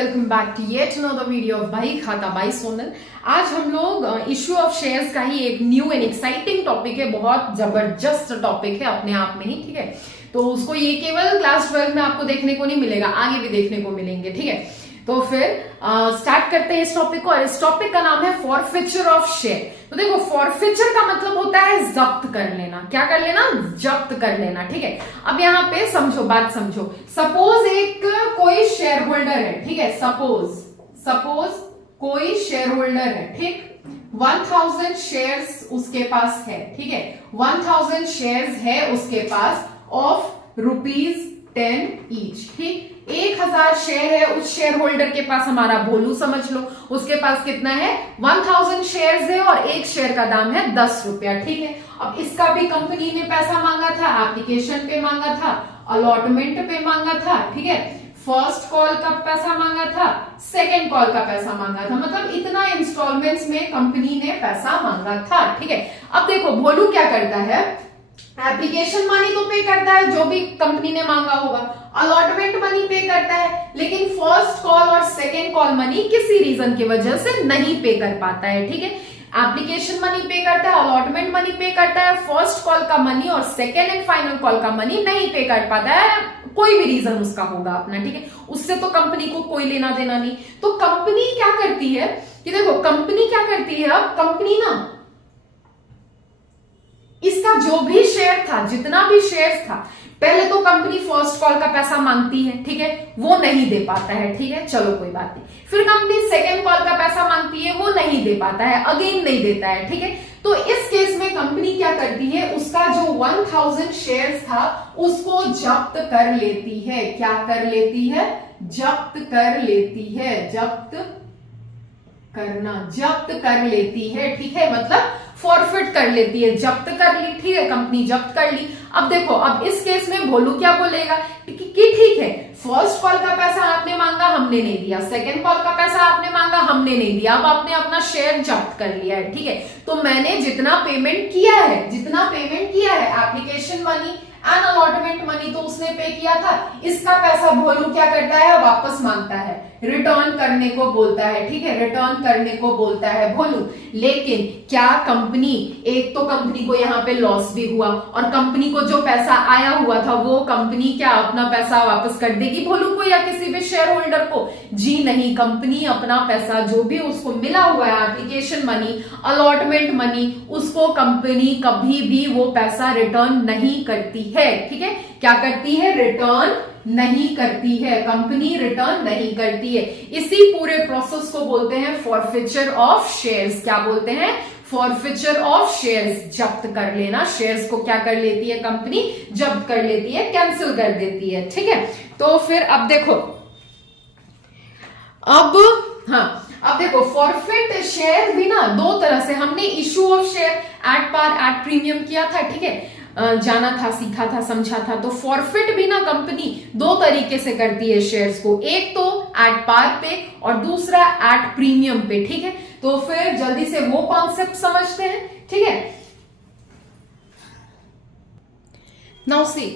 Welcome back to yet another video of Bahi Khata by Sonal. आज हम लोग इश्यू ऑफ शेयर्स का ही एक न्यू एंड एक्साइटिंग टॉपिक है, बहुत जबरदस्त टॉपिक है अपने आप में ही, ठीक है। तो उसको ये केवल क्लास 12 में आपको देखने को नहीं मिलेगा, आगे भी देखने को मिलेंगे, ठीक है। तो फिर स्टार्ट करते हैं इस टॉपिक को, और इस टॉपिक का नाम है फॉरफिचर ऑफ शेयर। तो देखो, फॉरफिचर का मतलब होता है जब्त कर लेना। क्या कर लेना? जब्त कर लेना, ठीक है। अब यहाँ पे समझो, बात समझो। सपोज एक कोई शेयर होल्डर है, ठीक है। सपोज कोई शेयर होल्डर है, ठीक। 1000 शेयर्स उसके पास है, ठीक है। 1000 शेयर्स है उसके पास ऑफ ₹10 ईच, ठीक। 1000 शेयर है उस शेयर होल्डर के पास, हमारा भोलू समझ लो। उसके पास कितना है? 1000 शेयर्स है और एक शेयर का दाम है 10 रुपया, ठीक है। अब इसका भी कंपनी ने पैसा मांगा था, एप्लीकेशन पे मांगा था, अलॉटमेंट पे मांगा था, ठीक है। फर्स्ट कॉल का पैसा मांगा था, सेकेंड कॉल का पैसा मांगा था, मतलब इतना इंस्टॉलमेंट्स में कंपनी ने पैसा मांगा था, ठीक है। अब देखो, भोलू क्या करता है? एप्लीकेशन मनी तो पे करता है जो भी कंपनी ने मांगा होगा, अलॉटमेंट मनी पे करता है, लेकिन फर्स्ट कॉल और सेकेंड कॉल मनी किसी रीजन की वजह से नहीं पे कर पाता है, ठीक है। एप्लीकेशन मनी पे करता है, अलॉटमेंट मनी पे करता है, फर्स्ट कॉल का मनी और सेकेंड एंड फाइनल कॉल का मनी नहीं पे कर पाता है, कोई भी रीजन उसका होगा अपना, ठीक है। उससे तो कंपनी को कोई लेना देना नहीं। तो कंपनी क्या करती है कि देखो, कंपनी क्या करती है, अब कंपनी ना इसका जो भी शेयर था, जितना भी शेयर था, पहले तो कंपनी फर्स्ट कॉल का पैसा मांगती है, ठीक है, वो नहीं दे पाता है, ठीक है, चलो कोई बात नहीं। फिर कंपनी सेकेंड कॉल का पैसा मांगती है, वो नहीं दे पाता है, अगेन नहीं देता है, ठीक है। तो इस केस में कंपनी क्या करती है? उसका जो 1000 शेयर्स था उसको जब्त कर लेती है। क्या कर लेती है? जब्त कर लेती है। जब्त कर लेती है, ठीक है, मतलब फॉरफिट कर लेती है, जब्त कर ली, ठीक है, कंपनी जब्त कर ली। अब देखो, अब इस केस में भोलू क्या बोलेगा कि ठीक है, फर्स्ट कॉल का पैसा आपने मांगा, हमने नहीं दिया, सेकंड कॉल का पैसा आपने मांगा, हमने नहीं दिया, अब आपने अपना शेयर जब्त कर लिया है, ठीक है। तो मैंने जितना पेमेंट किया है application money and allotment money तो उसने पे किया था, इसका पैसा भोलू क्या करता है? वापस मांगता है, रिटर्न करने को बोलता है, ठीक है, रिटर्न करने को बोलता है भोलू। लेकिन क्या कंपनी, एक तो कंपनी को यहाँ पे लॉस भी हुआ, और कंपनी को जो पैसा आया हुआ था वो कंपनी क्या अपना पैसा वापस कर देगी भोलू को या किसी भी शेयर होल्डर को? जी नहीं, कंपनी अपना पैसा जो भी उसको मिला हुआ है, एप्लीकेशन मनी, अलॉटमेंट मनी, उसको कंपनी कभी भी वो पैसा रिटर्न नहीं करती है, ठीक है। क्या करती है? रिटर्न नहीं करती है, कंपनी रिटर्न नहीं करती है। इसी पूरे प्रोसेस को बोलते हैं फॉरफिचर ऑफ शेयर्स। क्या बोलते हैं? Forfeiture of shares. जब्त कर लेना, शेयर्स को क्या कर लेती है कंपनी? जब्त कर लेती है, कैंसिल कर देती है, ठीक है। तो फिर अब देखो, अब देखो, फॉरफिट शेयर भी ना दो तरह से, हमने issue of share at par at premium किया था, ठीक है, जाना था, सीखा था, समझा था। तो फॉरफिट भी ना कंपनी दो तरीके से करती है शेयर्स को, एक तो एट पार पे और दूसरा एट प्रीमियम पे, ठीक है। तो फिर जल्दी से वो कॉन्सेप्ट समझते हैं, ठीक है। Now see,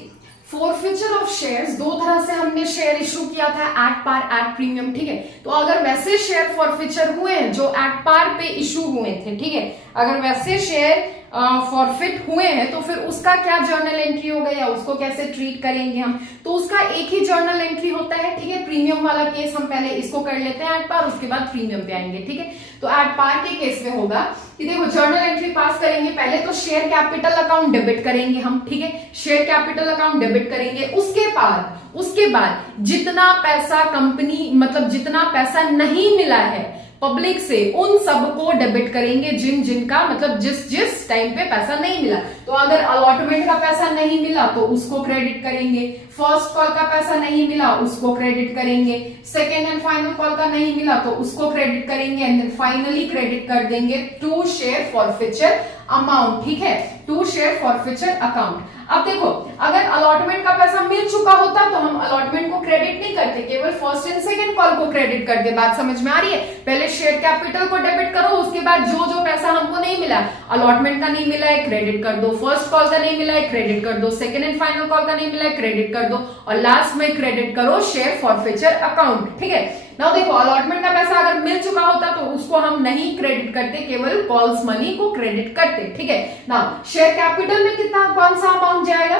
forfeiture of shares, दो तरह से हमने शेयर इशू किया था, एट पार एट प्रीमियम, ठीक है। तो अगर वैसे शेयर फॉरफिचर हुए हैं जो एट पार पे इशू हुए थे, ठीक है, अगर वैसे शेयर फॉरफिट हुए हैं तो फिर उसका क्या जर्नल एंट्री होगा या उसको कैसे ट्रीट करेंगे हम? तो उसका एक ही जर्नल एंट्री होता है, ठीक है। प्रीमियम वाला केस हम पहले इसको कर लेते हैं एट पार, उसके बाद प्रीमियम पे आएंगे, ठीक है। तो एट पार के केस में होगा कि देखो, जर्नल एंट्री पास करेंगे, पहले तो शेयर कैपिटल अकाउंट डेबिट करेंगे हम, ठीक है, शेयर कैपिटल अकाउंट डेबिट करेंगे। उसके बाद जितना पैसा कंपनी, मतलब जितना पैसा नहीं मिला है पब्लिक से, उन सबको डेबिट करेंगे, जिनका मतलब जिस टाइम पे पैसा नहीं मिला। तो अगर अलॉटमेंट का पैसा नहीं मिला तो उसको क्रेडिट करेंगे, फर्स्ट कॉल का पैसा नहीं मिला उसको क्रेडिट करेंगे, सेकेंड एंड फाइनल कॉल का नहीं मिला तो उसको क्रेडिट करेंगे, एंड देन फाइनली क्रेडिट कर देंगे टू शेयर फॉरफिचर अमाउंट, ठीक है, टू शेयर फॉरफिचर अकाउंट। अब देखो, अगर अलॉटमेंट का पैसा मिल चुका होता तो हम अलॉटमेंट को क्रेडिट नहीं करते, केवल फर्स्ट एंड सेकंड कॉल को क्रेडिट करते। बात समझ में आ रही है? पहले शेयर कैपिटल को डेबिट करो, उसके बाद जो जो पैसा हमको नहीं मिला, अलॉटमेंट का नहीं मिला है क्रेडिट कर दो, फर्स्ट कॉल का नहीं मिला है क्रेडिट कर दो, सेकंड एंड फाइनल कॉल का नहीं मिला है क्रेडिट कर दो, और लास्ट में क्रेडिट करो शेयर फॉरफिचर अकाउंट, ठीक है। नाउ देखो, अलॉटमेंट का पैसा अगर मिल चुका होता तो उसको हम नहीं क्रेडिट करते, केवल कॉल्स मनी को क्रेडिट करते, ठीक है। नाउ शेयर कैपिटल में कितना, कौन सा अमाउंट जाएगा?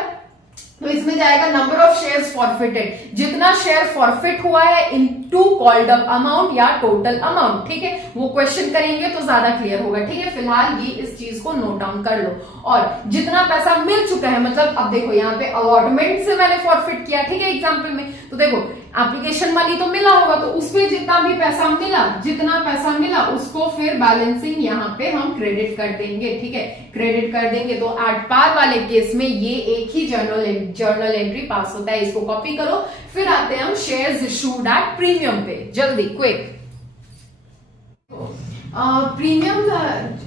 तो इसमें जाएगा नंबर ऑफ शेयर्स फॉरफिटेड, जितना शेयर फॉरफिट हुआ है इनटू कॉल्ड अप अमाउंट या टोटल अमाउंट, ठीक है। वो क्वेश्चन करेंगे तो ज्यादा क्लियर होगा, ठीक है। फिलहाल ये इस चीज को नोट डाउन कर लो। और जितना पैसा मिल चुका है, मतलब अब देखो यहाँ पे अलॉटमेंट से मैंने फॉरफिट किया, ठीक है, एग्जाम्पल में, तो देखो एप्लीकेशन मनी तो मिला होगा, तो उसमें जितना भी पैसा मिला, जितना पैसा मिला उसको फिर बैलेंसिंग यहाँ पे हम क्रेडिट कर देंगे, ठीक है, क्रेडिट कर देंगे। तो एट पार वाले केस में ये एक ही जर्नल एंट्री पास होता है, इसको कॉपी करो। फिर आते हैं हम शेयर्स इशूड एट प्रीमियम पे, जल्दी क्विक। प्रीमियम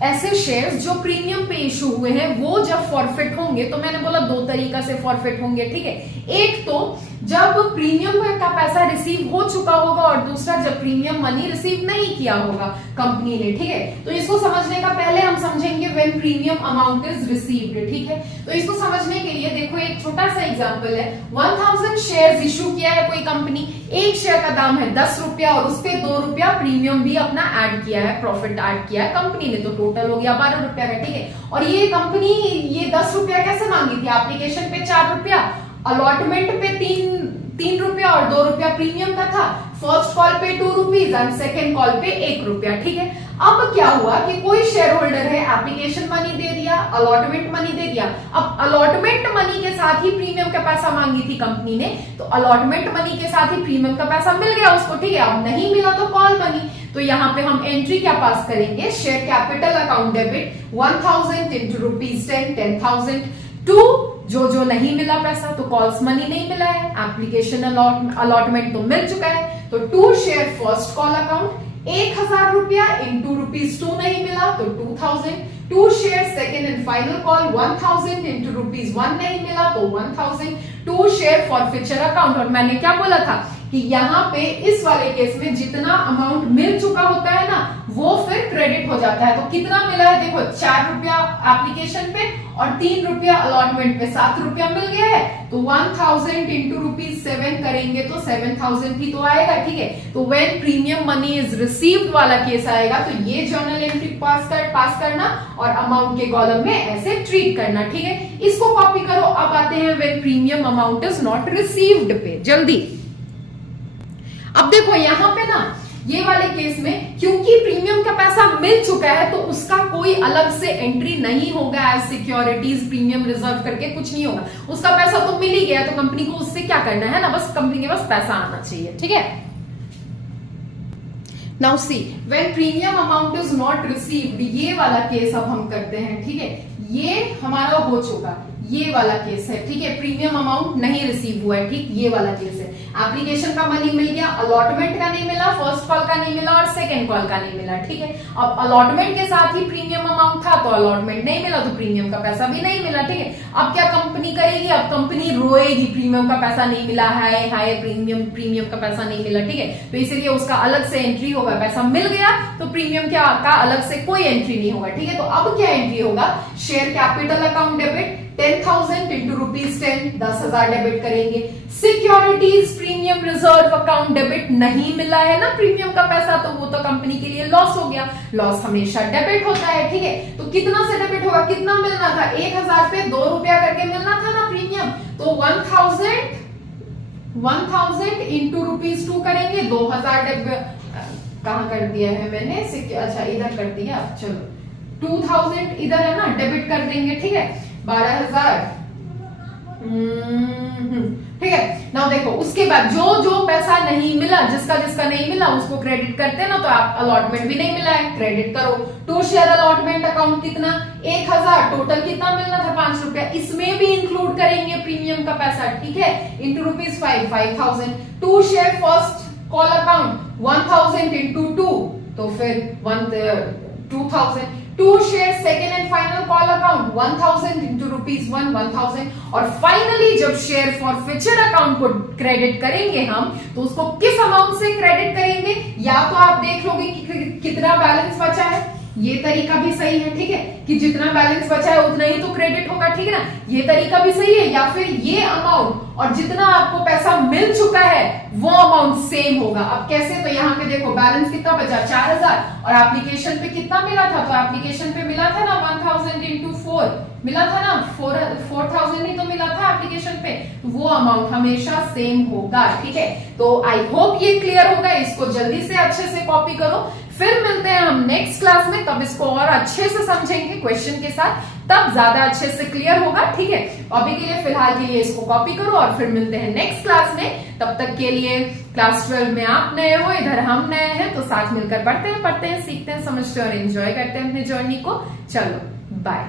ऐसे शेयर्स जो प्रीमियम पे इशू हुए हैं वो जब फॉरफिट होंगे, तो मैंने बोला दो तरीका से फॉरफिट होंगे, ठीक है। एक तो जब प्रीमियम का पैसा रिसीव हो चुका होगा, और दूसरा जब प्रीमियम मनी रिसीव नहीं किया होगा कंपनी ने, ठीक है। तो इसको समझने का पहले हम समझेंगे when premium amount is received, ठीक है। तो इसको समझने के लिए देखो एक छोटा सा एग्जांपल है। 1000 शेयर्स इशू किया है कोई कंपनी, एक शेयर का दाम है 10 रुपया, और उस पर 2 रुपया प्रीमियम भी अपना ऐड किया है, प्रॉफिट ऐड किया है कंपनी ने, तो टोटल हो गया 12 रुपया का, ठीक है। और ये कंपनी ये 10 रुपया कैसे मांगी थी? एप्लीकेशन पे 4 रुपया, अलॉटमेंट पे 3 रुपया और 2 रुपया प्रीमियम का था, फर्स्ट कॉल पे 2 रुपीज एंड सेकेंड कॉल पे 1 रुपया, ठीक है। अब क्या हुआ कि कोई शेयर होल्डर है, एप्लीकेशन मनी दे दिया, अलॉटमेंट मनी दे दिया। अब अलॉटमेंट मनी के साथ ही प्रीमियम का पैसा मांगी थी कंपनी ने, तो अलॉटमेंट मनी के साथ ही प्रीमियम का पैसा मिल गया उसको, ठीक है। अब नहीं मिला तो कॉल मनी, तो यहाँ पे हम एंट्री क्या पास करेंगे? Share capital account debit 1000 into ₹10, 10,000 to जो नहीं मिला पैसा, तो कॉल्स मनी नहीं मिला है, एप्लीकेशन अलॉटमेंट तो मिल चुका है, तो to share first call account 1000 रुपया इंटू ₹2 नहीं मिला तो 2000, to share second and final call 1000 into ₹1 नहीं मिला तो 1000, टू शेयर फॉरफिचर अकाउंट। और मैंने क्या बोला था कि यहाँ पे इस वाले केस में जितना अमाउंट मिल चुका होता है ना, वो फिर क्रेडिट हो जाता है। तो कितना मिला है? देखो 4 रुपया एप्लीकेशन पे और 3 रुपया अलॉटमेंट पे, 7 रुपया मिल गया है, तो 1000 इंटू ₹7 करेंगे तो 7000 ही तो आएगा, ठीक है। तो when premium money is received वाला केस आएगा तो ये जर्नल एंट्री पास करना और अमाउंट के कॉलम में ऐसे ट्रीट करना, ठीक है। इसको कॉपी करो। अब आते हैं when premium amount is not received पे, जल्दी। अब देखो यहाँ पे ना ये वाले केस में क्योंकि प्रीमियम का पैसा मिल चुका है तो उसका कोई अलग से एंट्री नहीं होगा एज सिक्योरिटीज प्रीमियम रिजर्व करके, कुछ नहीं होगा। उसका पैसा तो मिल ही गया, तो कंपनी को उससे क्या करना है ना, बस कंपनी के पास पैसा आना चाहिए, ठीक है। Now see when premium amount is not received, ये वाला केस अब हम करते हैं, ठीक है। ये हमारा हो चुका, ये वाला केस है, ठीक है। प्रीमियम अमाउंट नहीं रिसीव हुआ है, ठीक, ये वाला केस है। एप्लीकेशन का मनी मिल गया, अलॉटमेंट का नहीं मिला, फर्स्ट कॉल का नहीं मिला और सेकंड कॉल का नहीं मिला, ठीक है। अब अलॉटमेंट के साथ ही प्रीमियम अमाउंट था तो अलॉटमेंट नहीं मिला तो प्रीमियम का पैसा भी नहीं मिला, ठीक है। अब क्या कंपनी करेगी? अब कंपनी रोएगी, प्रीमियम का पैसा नहीं मिला, हाय प्रीमियम का पैसा नहीं मिला, ठीक है। तो इसलिए उसका अलग से एंट्री होगा, पैसा मिल गया तो प्रीमियम का अलग से कोई एंट्री नहीं होगा, ठीक है। तो अब क्या एंट्री होगा? Share capital account debit 10,000 into ₹10, 10,000 debit करेंगे। Securities premium reserve account debit नहीं मिला है ना प्रीमियम का पैसा, तो वो तो कंपनी के लिए लॉस हो गया। लॉस हमेशा डेबिट होता है, ठीक है। तो कितना से डेबिट होगा? कितना मिलना था? 1000 पे 2 रुपया करके मिलना था ना प्रीमियम, तो 1000 इंटू ₹2 करेंगे, 2000 कहाँ कर दिया है मैंने? अच्छा इधर कर दिया, चलो 2000 इधर है ना, डेबिट कर देंगे, ठीक है। 12,000, ठीक है। नाउ देखो उसके बाद जो पैसा नहीं मिला, जिसका नहीं मिला उसको क्रेडिट करते हैं ना, तो आप अलॉटमेंट भी नहीं मिला है, क्रेडिट करो। टू शेयर अलॉटमेंट अकाउंट कितना? 1000, टोटल कितना मिलना था? 5 रुपया, इसमें भी इंक्लूड करेंगे प्रीमियम का पैसा, ठीक है, into ₹5, 5,000। To share first call account 1000 into 2, तो फिर 2000। 2 share second and final call account 1000 into ₹1 1000। और फाइनली जब शेयर फॉरफीचर अकाउंट को क्रेडिट करेंगे हम, तो उसको किस अमाउंट से क्रेडिट करेंगे, या तो आप देख लोगे कि कितना बैलेंस बचा है, ये तरीका भी सही है, ठीक है, कि जितना बैलेंस बचा है उतना ही तो क्रेडिट होगा, ठीक है ना, ये तरीका भी सही है, या फिर ये अमाउंट और जितना आपको पैसा मिल चुका है वो अमाउंट सेम होगा। अब कैसे, तो यहाँ पे देखो बैलेंस कितना बचा 4000 और एप्लीकेशन पे कितना मिला था, तो एप्लीकेशन पे मिला था ना 1000 इंटू 4 मिला था ना, 4000 ही तो मिला था एप्लीकेशन पे, तो वो अमाउंट हमेशा सेम होगा, ठीक है। तो आई होप ये क्लियर होगा, इसको जल्दी से अच्छे से कॉपी करो। फिर मिलते हैं हम नेक्स्ट क्लास में, तब इसको और अच्छे से समझेंगे क्वेश्चन के साथ, तब ज्यादा अच्छे से क्लियर होगा, ठीक है। अभी के लिए फिलहाल के लिए इसको कॉपी करो और फिर मिलते हैं नेक्स्ट क्लास में। तब तक के लिए क्लास 12 में आप नए हो, इधर हम नए हैं, तो साथ मिलकर पढ़ते हैं, सीखते हैं, समझते हैं और एंजॉय करते हैं अपने जर्नी को। चलो बाय।